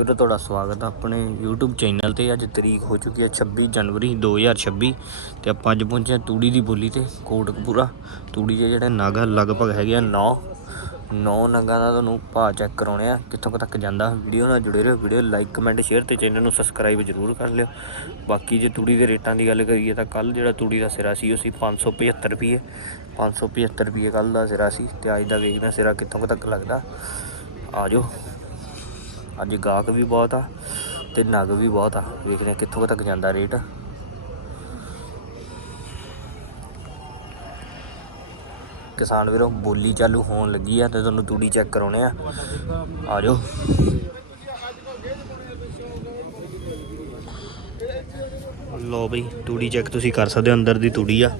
ਵੀਰੋ, ਤੁਹਾਡਾ ਸਵਾਗਤ ਹੈ ਆਪਣੇ YouTube ਚੈਨਲ ਤੇ। ਅੱਜ ਤਰੀਕ ਹੋ ਚੁੱਕੀ ਹੈ 26 ਜਨਵਰੀ 2026 ਤੇ ਆਪਾਂ ਅੱਜ ਪਹੁੰਚੇ ਹਾਂ ਤੂੜੀ ਦੀ ਬੋਲੀ ਤੇ, ਕੋਟਕਪੂਰਾ। ਤੂੜੀ ਦੇ ਜਿਹੜੇ ਨਗ ਆ ਲਗਭਗ ਹੈਗੇ ਆ 9 9 ਨਗਾਂ ਦਾ ਤੁਹਾਨੂੰ ਭਾਅ ਚੈੱਕ ਕਰਾਉਣੇ ਆ, ਕਿੱਥੋਂ ਕੁ ਤੱਕ ਜਾਂਦਾ। ਵੀਡੀਓ ਨਾਲ ਜੁੜੇ ਰਹੋ, ਵੀਡੀਓ ਲਾਈਕ ਕਮੈਂਟ ਸ਼ੇਅਰ ਤੇ ਚੈਨਲ ਨੂੰ ਸਬਸਕ੍ਰਾਈਬ ਜ਼ਰੂਰ ਕਰ ਲਿਓ। ਬਾਕੀ ਜੇ ਤੂੜੀ ਦੇ ਰੇਟਾਂ ਦੀ ਗੱਲ ਕਰੀਏ ਤਾਂ ਕੱਲ ਜਿਹੜਾ ਤੂੜੀ ਦਾ ਸਿਰਾ ਸੀ, ਉਹ ਸੀ 575 ਰੁਪਏ। 575 ਰੁਪਏ ਕੱਲ ਦਾ ਸਿਰਾ ਸੀ ਤੇ ਅੱਜ ਦਾ ਵੇਖਦੇ ਹਾਂ ਸਿਰਾ ਕਿੱਥੋਂ ਕੁ ਤੱਕ ਲੱਗਦਾ। ਆ ਜਾਓ। ਅੱਜ ਗਾਹਕ ਵੀ ਬਹੁਤ ਆ ਤੇ ਨਗ ਵੀ ਬਹੁਤ ਆ। ਵੇਖਦੇ ਹਾਂ ਕਿੱਥੋਂ ਤੱਕ ਜਾਂਦਾ ਰੇਟ। ਕਿਸਾਨ ਵੀਰੋ, ਬੋਲੀ ਚਾਲੂ ਹੋਣ ਲੱਗੀ ਆ ਤੇ ਤੁਹਾਨੂੰ ਤੂੜੀ ਚੈੱਕ ਕਰਾਉਣੇ ਆ। ਆ ਜਾਓ। ਲੋ ਬਈ, ਤੂੜੀ ਚੈੱਕ ਤੁਸੀਂ ਕਰ ਸਕਦੇ ਹੋ, ਅੰਦਰ ਦੀ ਤੂੜੀ ਆ।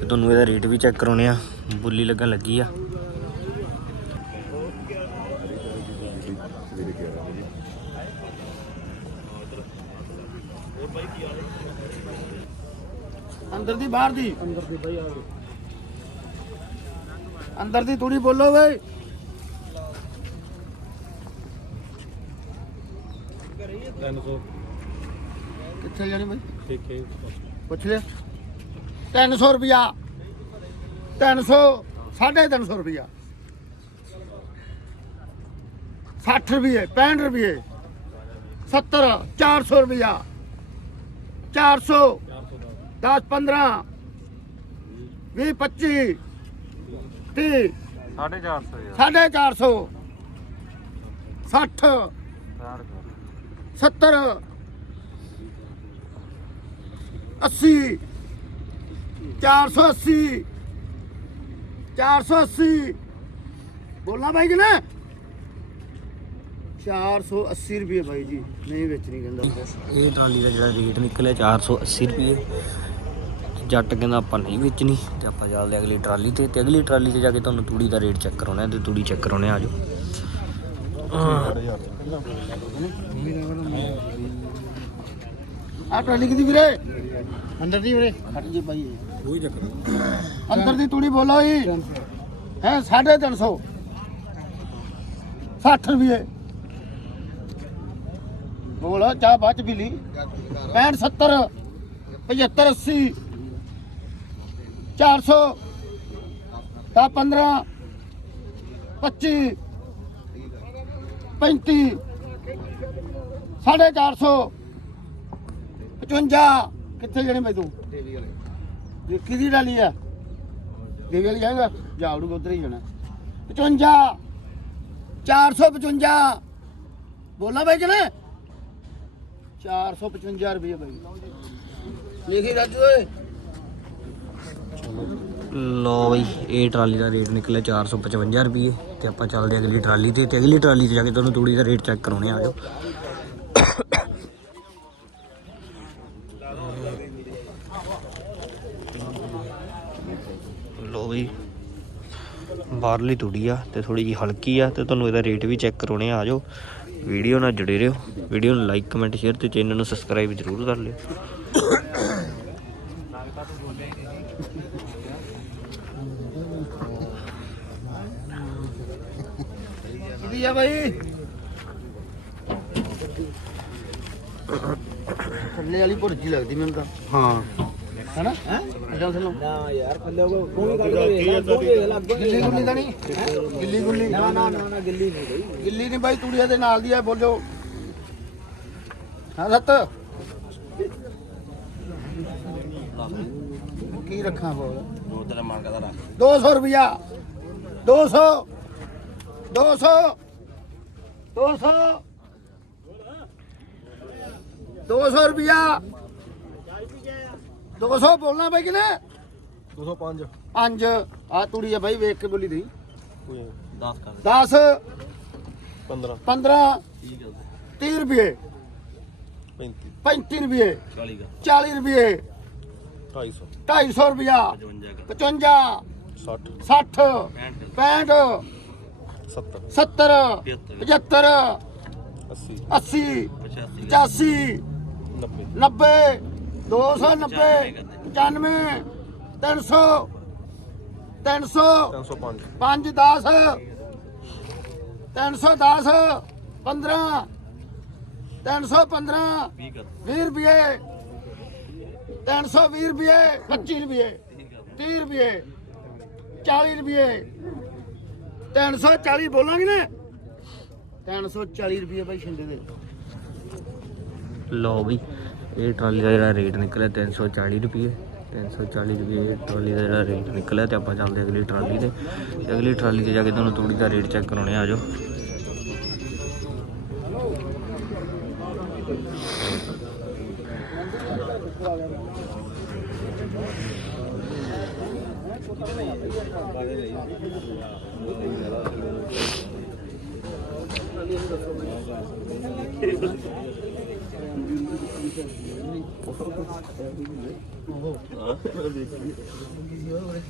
ਤੇ ਤੁਹਾਨੂੰ ਇਹਦਾ ਰੇਟ ਵੀ ਚੈੱਕ ਕਰਾਉਣੇ ਆ। ਬੋਲੀ ਲੱਗਣ ਲੱਗੀ ਆ। ਅੰਦਰ ਦੀ ਬਾਹਰ ਦੀ। ਅੰਦਰ ਦੀ ਬਈ ਅੰਦਰ ਦੀ ਤੂੜੀ ਬੋਲੋ ਵੇ ਕਿੱਥੇ ਜਾਣੀ ਬਈ? ਠੀਕ ਹੈ। ਪੁੱਛ ਲਿਆ। 300 ਰੁਪਿਆ 300 350 ਰੁਪਿਆ 60 ਰੁਪਏ 65 ਰੁਪਏ। 70 400 ਰੁਪਿਆ 400 10 15 20 25 30 450 ਸਾਢੇ 400 60 70 80 480 480 ਬੋਲਣਾ ਭਾਈ ਕਿ ਨਾ 480 ਰੁਪਏ ਭਾਈ ਜੀ ਨਹੀਂ ਵੇਚਣੀ ਕਹਿੰਦਾ ਇਹ ਟਰਾਲੀ ਦਾ ਜਿਹੜਾ ਰੇਟ ਨਿਕਲਿਆ 480 ਰੁਪਏ। ਜੱਟ ਕਹਿੰਦਾ ਆਪਾਂ ਨਹੀਂ ਵੇਚਣੀ ਤੇ ਆਪਾਂ ਚੱਲਦੇ ਅਗਲੀ ਟਰਾਲੀ ਤੇ ਤੇ ਅਗਲੀ ਟਰਾਲੀ ਤੇ ਜਾ ਕੇ ਤੁਹਾਨੂੰ ਤੂੜੀ ਦਾ ਰੇਟ ਚੈੱਕ ਕਰਾਉਣਾ ਤੇ ਤੂੜੀ ਚੈੱਕ ਕਰਾਉਣੇ ਆ ਜਾਓ। ਆ ਟਰਾਲੀ ਕਿਦੀ ਵੀਰੇ? ਅੰਦਰ ਦੀ ਵੀਰੇ। ਹਟ ਜੀ ਭਾਈ ਕੋਈ ਚੱਕਰ ਅੰਦਰ ਦੀ ਤੂੜੀ ਬੋਲੋ ਜੀ। ਹੈ 350 60 ਰੁਪਏ। ਬੋਲੋ, ਚਾਹ ਬਾਅਦ ਚ ਪੀ ਲਈ। 65 70 75 80 400 ਤਾਂ 15 25 35 450 55 ਕਿੱਥੇ ਜਣੇ ਮੈਂ ਤੂੰ? ਇਹ ਕਿਹਦੀ ਡਾਲੀ ਆ। ਦੇਵੇ ਵਾਲੀ ਜਾਏਗਾ ਜਾਵੜੂ ਉਧਰ ਹੀ ਜਾਣਾ। 55 455 ਬੋਲਣਾ ਬਾਈ ਜਣੇ 455 ਰੁਪਏ ਬਾਈ। ਲਿਖੀ ਰਾਜੂ ਓਏ। ਲੋ ਬਈ ਇਹ ਟਰਾਲੀ ਦਾ ਰੇਟ ਨਿਕਲਿਆ 455 ਰੁਪਏ। ਤੇ ਆਪਾਂ ਚੱਲਦੇ ਅਗਲੀ ਟਰਾਲੀ ਤੇ ਤੇ ਅਗਲੀ ਟਰਾਲੀ ਤੇ ਜਾ ਕੇ ਤੁਹਾਨੂੰ ਤੂੜੀ ਦਾ ਰੇਟ ਚੈੱਕ ਕਰਾਉਣੇ ਆ ਜਾਓ ਲੋ ਬਈ ਬਾਹਰਲੀ ਤੂੜੀ ਆ ਤੇ ਥੋੜੀ ਜੀ ਹਲਕੀ ਆ ਤੇ ਤੁਹਾਨੂੰ ਇਹਦਾ ਰੇਟ ਵੀ ਚੈੱਕ ਕਰਾਉਣੇ ਆ ਜਾਓ ਵੀਡੀਓ ਨਾਲ ਜੁੜੇ ਰਹੋ। ਵੀਡੀਓ ਨੂੰ ਲਾਈਕ ਕਮੈਂਟ ਸ਼ੇਅਰ ਤੇ ਚੈਨਲ ਨੂੰ ਸਬਸਕ੍ਰਾਈਬ ਜ਼ਰੂਰ ਕਰ ਲਿਓ। ਕਿਹਦੀ ਆ ਬਾਈ? ਥੱਲੇ ਵਾਲੀ ਭੁਰਜੀ ਲੱਗਦੀ ਮੈਨੂੰ ਤਾਂ। ਹਾਂ। ਹੈਨਾ? ਹੈ? ਅੱਡਾ ਥੱਲੋਂ ਨਾ ਯਾਰ ਥੱਲੇ ਉਹ ਕੋਈ ਕੱਢ ਕੇ ਵੇਖ ਲੈ ਕੋਈ ਵੇਖ ਲੈ ਅੱਗੇ ਗਿੱਲੀ ਗੁੱਲੀ ਤਾਂ ਨਹੀਂ? ਗਿੱਲੀ ਗੁੱਲੀ? ਨਾ ਨਾ ਨਾ ਨਾ ਗਿੱਲੀ ਨਹੀਂ ਗਈ ਗਿੱਲੀ ਨਹੀਂ ਬਾਈ ਤੂੜੀਆਂ ਦੇ ਨਾਲ ਦੀ ਆ ਬੋਲੋ। ਹਾਂ ਸੱਤ। ਕੀ ਰੱਖਾਂ ਬੋਲ? ਦੋ ਤੇਰਾ ਮੰਗ ਦਾ ਰੱਖ। 200 ਰੁਪਿਆ 200 200 200 200 ਰੁਪਿਆ 200 ਬੋਲਣਾ ਬਾਈ ਕਿਨੇ? 205 ਪੰਜ। ਆ ਤੂੜੀ ਆ ਬਾਈ ਵੇਖ ਕੇ ਬੋਲੀ ਦੀ। ਕੋਈ 10 ਕਰ 10 15 15 30 ਰੁਪਏ। 35 35 ਰੁਪਏ। 40 ਦਾ 40 ਰੁਪਏ। 250 250 ਰੁਪਿਆ 55 60 60 65 70 70 75 80 80 85 90 90 290 95 300 300 305 5 10 310 15 315 20 ਕਰ 20 ਰੁਪਏ 320 ਰੁਪਏ 25 ਰੁਪਏ 30 ਰੁਪਏ 40 ਰੁਪਏ 340 ਬੋਲਾਂਗੇ ਨਾ? 340 ਰੁਪਏ ਬਾਈ ਛਿੰਦੇ ਦੇ। ਲਓ ਬਈ ਇਹ ਟਰਾਲੀ ਦਾ ਜਿਹੜਾ ਰੇਟ ਨਿਕਲਿਆ 340 ਰੁਪਏ 340 ਰੁਪਏ ਟਰਾਲੀ ਦਾ ਜਿਹੜਾ ਰੇਟ ਨਿਕਲਿਆ ਤੇ ਆਪਾਂ ਚੱਲਦੇ ਅਗਲੀ ਟਰਾਲੀ ਤੇ। ਤੇ ਅਗਲੀ ਟਰਾਲੀ ਤੇ ਜਾ ਕੇ ਤੁਹਾਨੂੰ ਤੂੜੀ ਦਾ ਰੇਟ ਚੈੱਕ ਕਰਾਉਣੇ ਆ ਜਾਓ।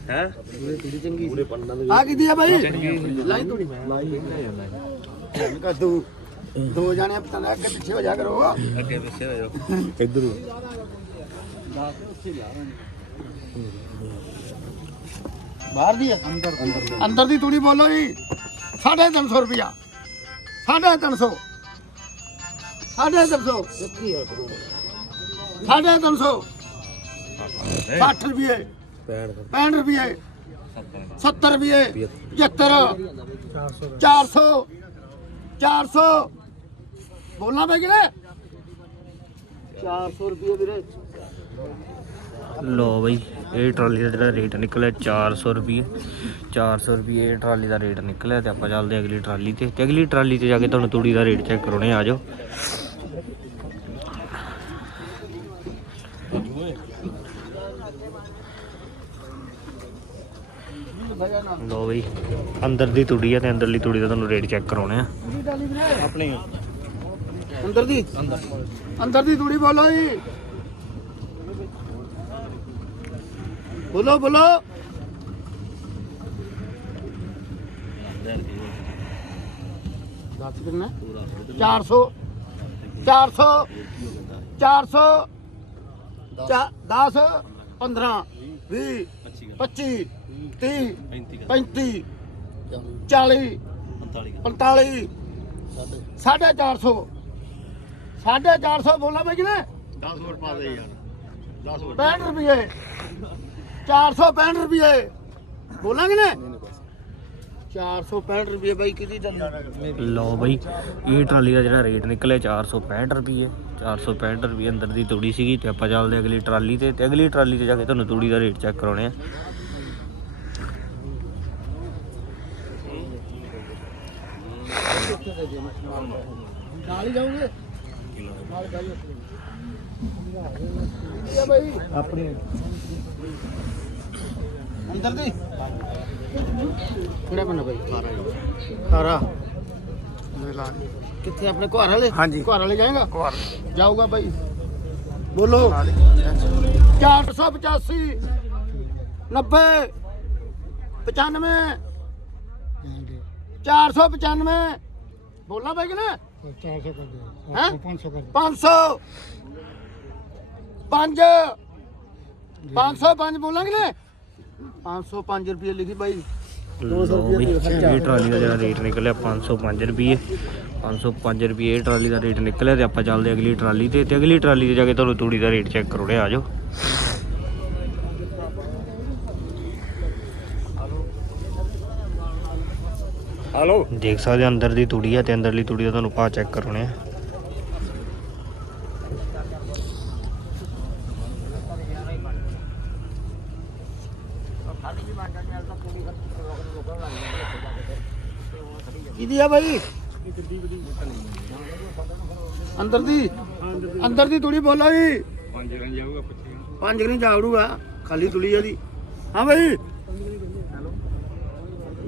ਹੈ ਆ ਕਿਦੀ ਆ ਭਾਈ ਲਾਈ ਤੂੜੀ ਕੱਦੂ ਦੋ ਜਾਣੇ ਪਤਾ ਨਾ ਅੱਗੇ ਪਿੱਛੇ ਹੋ ਜਾ ਕਰੋ। ਅੱਗੇ ਪਿੱਛੇ ਹੋ ਜਾਓ। ਇੱਧਰ ਬਾਹਰ ਦੀ ਅੰਦਰ ਅੰਦਰ ਦੀ ਤੂੜੀ ਬੋਲੋ ਜੀ। 350 ਰੁਪਿਆ 350 350 350 60 ਰੁਪਏ। 65 ਰੁਪਏ। 70 ਰੁਪਏ। 75 400 400 ਬੋਲਣਾ ਪੈ ਗਿਆ। 400 ਰੁਪਏ ਵੀਰੇ। ਲੋ ਬਈ, ਇਹ ਟਰਾਲੀ ਦਾ ਜਿਹੜਾ ਰੇਟ ਨਿਕਲਿਆ 400 ਰੁਪਏ 400 ਰੁਪਏ ਇਹ ਟਰਾਲੀ ਦਾ ਰੇਟ ਨਿਕਲਿਆ ਤੇ ਆਪਾਂ ਚੱਲਦੇ ਅਗਲੀ ਟਰਾਲੀ ਤੇ। ਤੇ ਅਗਲੀ ਟਰਾਲੀ ਤੇ ਜਾ ਕੇ ਤੁਹਾਨੂੰ ਤੂੜੀ ਦਾ ਰੇਟ ਚੈੱਕ ਕਰਾਉਣੇ ਆ ਜਾਓ। ਲੋ ਬਈ, ਅੰਦਰ ਦੀ ਤੂੜੀ ਆ ਤੇ ਅੰਦਰਲੀ ਤੂੜੀ ਦਾ ਤੁਹਾਨੂੰ ਰੇਟ ਚੈੱਕ ਕਰਾਉਣੇ ਆ। ਆਪਣੇ ਅੰਦਰ ਦੀ? ਅੰਦਰ ਦੀ ਤੂੜੀ ਬੋਲੋ ਜੀ। ਬੋਲੋ ਬੋਲੋ। ਦੱਸ ਕਿੰਨਾ? 400 400 400 10 15 20 25 30 35 40 45 ਸਾਢੇ 400 ਸਾਢੇ 400 ਬੋਲਾਂ ਮੈਂ ਕਿਨੇ 10 ਹੋਰ ਪਾ ਦੇ ਯਾਰ। 10 ਹੋਰ 65 ਰੁਪਏ 465 ਰੁਪਏ। ਬੋਲਾਂਗੇ ਨੇ? 465 ਰੁਪਏ ਬਾਈ ਕਿਹਦੀ ਚੱਲੀ ਲਓ ਬਈ ਇਹ ਟਰਾਲੀ ਦਾ ਜਿਹੜਾ ਰੇਟ ਨਿਕਲਿਆ 465 ਰੁਪਏ। 465 ਰੁਪਏ ਅੰਦਰ ਦੀ ਤੂੜੀ ਸੀਗੀ ਤੇ ਆਪਾਂ ਚੱਲਦੇ ਅਗਲੀ ਟਰਾਲੀ ਤੇ ਤੇ ਅਗਲੀ ਟਰਾਲੀ ਤੇ ਜਾ ਕੇ ਤੁਹਾਨੂੰ ਤੂੜੀ ਦਾ ਰੇਟ ਚੈੱਕ ਕਰਾਉਣੇ ਆ। ਨਾਲ ਹੀ ਜਾਓਗੇ? ਆਪਣੀ ਅੰਦਰ ਦੀ। ਕਿਹੜਾ ਬੰਦਾ ਬਾਈ? ਖਾਰਾ ਖਾਰਾ ਕਿੱਥੇ ਆਪਣੇ ਘਰ ਵਾਲੇ? ਹਾਂਜੀ। ਘਰ ਵਾਲੇ ਜਾਏਗਾ? ਘਰ ਜਾਊਗਾ ਬਾਈ। ਬੋਲੋ। 485 90 95 495 ਬੋਲਣਾ ਬਾਈ ਕਿ ਨਾ 400 ਕਰ ਦੇ 500 ਕਰ 500 5 505 ਬੋਲਾਂਗੇ ਨਾ 505 ਰੁਪਏ ਲਿਖੀ ਬਾਈ। ਲਓ ਬਈ ਇਹ ਟਰਾਲੀ ਦਾ ਜਿਹੜਾ ਰੇਟ ਨਿਕਲਿਆ 505 ਰੁਪਏ 505 ਰੁਪਏ ਇਹ ਟਰਾਲੀ ਦਾ ਰੇਟ ਨਿਕਲਿਆ ਤੇ ਆਪਾਂ ਚੱਲਦੇ ਅਗਲੀ ਟਰਾਲੀ ਤੇ ਤੇ ਅਗਲੀ ਟਰਾਲੀ ਤੇ ਜਾ ਕੇ ਤੁਹਾਨੂੰ ਤੂੜੀ ਦਾ ਰੇਟ ਚੈੱਕ ਕਰਾਉਣੇ ਆ ਜਾਓ। ਹਲੋ ਦੇਖ ਸਕਦੇ ਹੋ ਅੰਦਰ ਦੀ ਤੂੜੀ ਆ ਤੇ ਅੰਦਰਲੀ ਤੂੜੀ ਦਾ ਤੁਹਾਨੂੰ ਭਾਅ ਚੈੱਕ ਕਰਾਉਣੇ ਆ। ਕਿਹਦੀ ਆ ਬਾਈ? ਅੰਦਰ ਦੀ? ਅੰਦਰ ਦੀ ਤੂੜੀ ਬੋਲੋ ਜੀ। ਪੰਜ ਰਾਂ ਜਾਊਗਾ ਪਿੱਛੇ ਪੰਜ ਗਣੀ ਜਾਵੜੂਗਾ ਖਾਲੀ ਤੁਲੀ ਇਹਦੀ ਹਾਂ ਬਾਈ।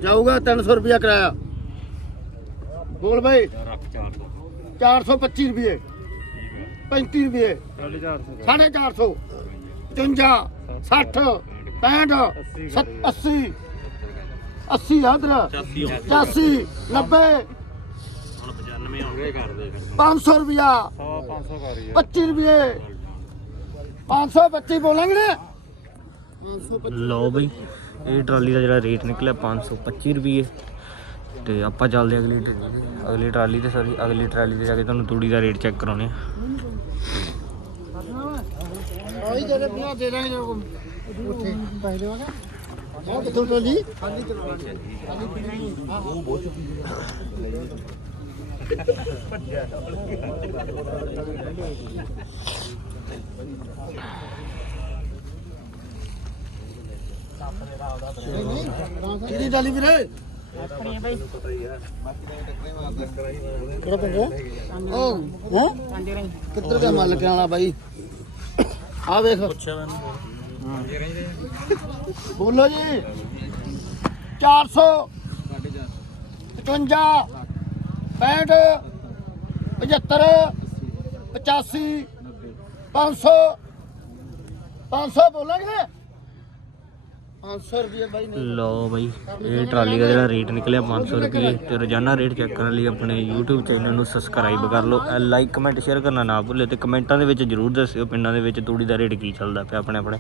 ਜਾਊਗਾ 300 ਰੁਪਿਆ ਕਿਰਾਇਆ। ਬੋਲ 400 425 ਰੁਪਏ। 35 ਰੁਪਏ। 450 55 60 65 80 80 ਆਦਰ 85 90 ਹੁਣ 95 ਹੋ ਗਏ ਕਰਦੇ 500 ਰੁਪਿਆ 100 500 ਕਰੀ 25 ਰੁਪਏ। 525 ਬੋਲਾਂਗੇ ਨਾ। 525 ਲਓ ਬਈ। ਇਹ ਟਰਾਲੀ ਦਾ ਜਿਹੜਾ ਰੇਟ ਨਿਕਲਿਆ 525 ਰੁਪਏ ਤੇ ਆਪਾਂ ਚੱਲਦੇ ਅਗਲੀ ਅਗਲੀ ਟਰਾਲੀ ਤੇ ਸੌਰੀ ਅਗਲੀ ਟਰਾਲੀ ਤੇ ਜਾ ਕੇ ਤੁਹਾਨੂੰ ਤੂੜੀ ਦਾ ਰੇਟ ਚੈੱਕ ਕਰਾਉਣੇ ਆ ਆਈ ਜਿਹੜੇ ਬਿਨਾ ਦੇ ਦਾਂਗੇ ਜੋ ਉੱਥੇ ਪੈਸੇ ਦੇਵਾਂਗੇ ਉਹ ਕਿੱਥੋਂ ਟੋਲੀ ਕਿਹਦੀ ਟਾਲੀ ਵੀਰੇ? ਕਿਹੜਾ ਪਿੰਡ ਹੈ? ਉਹ ਹੈ? ਕਿੱਧਰ ਦਾ ਮੱਲ ਕੇ ਆਣਾ ਬਾਈ? ਆ ਵੇਖ। ਬੋਲੋ ਜੀ। 400 55 65 75 85 500 500 ਬੋਲਾਂਗੇ। 500 ਰੁਪਏ ਬਾਈ ਲਓ ਬਾਈ, ਇਹ ਟਰਾਲੀ ਦਾ ਜਿਹੜਾ ਰੇਟ ਨਿਕਲਿਆ 500 ਰੁਪਏ ਤੇ ਰੋਜ਼ਾਨਾ ਰੇਟ ਚੈੱਕ ਕਰਨ ਲਈ ਆਪਣੇ YouTube ਚੈਨਲ ਨੂੰ ਸਬਸਕ੍ਰਾਈਬ ਕਰ ਲਓ। ਲਾਈਕ ਕਮੈਂਟ ਸ਼ੇਅਰ ਕਰਨਾ ਨਾ ਭੁੱਲਿਓ ਤੇ ਕਮੈਂਟਾਂ ਦੇ ਵਿੱਚ ਜਰੂਰ ਦੱਸਿਓ ਪਿੰਡਾਂ ਦੇ ਵਿੱਚ ਤੂੜੀ ਦਾ ਰੇਟ ਕੀ ਚੱਲਦਾ ਪਿਆ ਆਪਣੇ ਆਪਣੇ